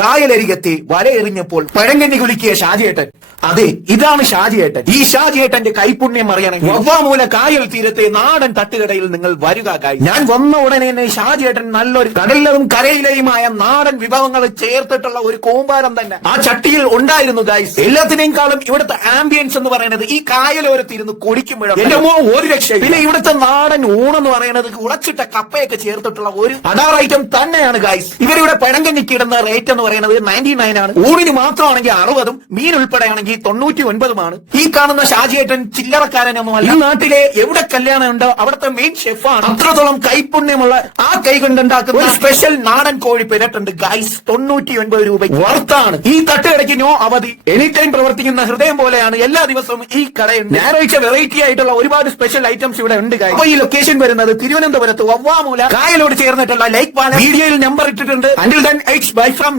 കായലരികത്തെ വലയെറിഞ്ഞപ്പോൾ പഴങ്കഞ്ഞി കുലുക്കിയ ഷാജിയേട്ടൻ. അതെ, ഇതാണ് ഷാജിയേട്ടൻ. ഈ ഷാജിയേട്ടന്റെ കൈപുണ്യം അറിയണമെങ്കിൽ വവ്വാമൂല കായൽ തീരത്തെ നാടൻ തട്ടുകടയിൽ നിങ്ങൾ വരിക. ഞാൻ വന്ന ഉടനെ തന്നെ ഷാജിയേട്ടൻ നല്ലൊരു കടലിലും കരയിലെയുമായ നാടൻ വിഭവങ്ങൾ ചേർത്തിട്ടുള്ള ഒരു കൂമ്പാരം തന്നെ ആ ചട്ടിയിൽ ഉണ്ടായിരുന്നു ഗൈസ്. എല്ലാത്തിനേക്കാളും ഇവിടുത്തെ ആംബിയൻസ് എന്ന് പറയുന്നത് ഈ കായലോരത്തിരുന്ന് കുടിക്കുമ്പോഴും എന്റെ ഒരു രക്ഷ. പിന്നെ ഇവിടുത്തെ നാടൻ ഊണെന്ന് പറയുന്നത് ഉടച്ചിട്ട കപ്പയൊക്കെ ചേർത്തിട്ടുള്ള ഒരു അടാർ ഐറ്റം തന്നെയാണ് ഗൈസ്. ഇവരിവിടെ പഴങ്കഞ്ഞിക്ക് ഇടുന്ന റേറ്റ് എന്ന് പറയുന്നത് 99 ആണ്. ഊണിന് മാത്രമാണെങ്കിൽ 60ഉം മീൻ ഉൾപ്പെടെയാണെങ്കിൽ 99ഉമാണ്. ഈ കാണുന്ന ഷാജിയേട്ടൻ ചില്ലറക്കാരനൊന്നുമല്ല. ഈ നാട്ടിലെ എവിടെ കല്യാണം ഉണ്ടോ അവിടുത്തെ മെയിൻ ഷെഫാണ്. അത്രത്തോളം കൈപുണ്യമുള്ള ആ കൈ കൊണ്ടുണ്ടാക്കുന്ന ഒരു സ്പെഷ്യൽ നാടൻ കോഴി പെരട്ടുണ്ട് ഗൈസ്. 99 രൂപ വർത്താണ്. ഈ തട്ടുകടയ്ക്ക് നോ അവധി. എനി ടൈം പ്രവർത്തിക്കുന്ന ഹൃദയം പോലെയാണ് എല്ലാ ദിവസവും ഈ കടയുണ്ട്. ഞായറാഴ്ച വെറൈറ്റി ആയിട്ടുള്ള ഒരുപാട് സ്പെഷ്യൽ ഐറ്റംസ് ഇവിടെ ഉണ്ട് ഗൈസ്. അപ്പൊ ഈ ലൊക്കേഷൻ വരുന്നത് തിരുവനന്തപുരത്ത് വവ്വാമൂല കായലോട് ചേർന്നിട്ടുള്ള ലേക്ക് പാലം. വീഡിയോയിൽ നമ്പർ ഇട്ടിട്ടുണ്ട്. Until then it's bye from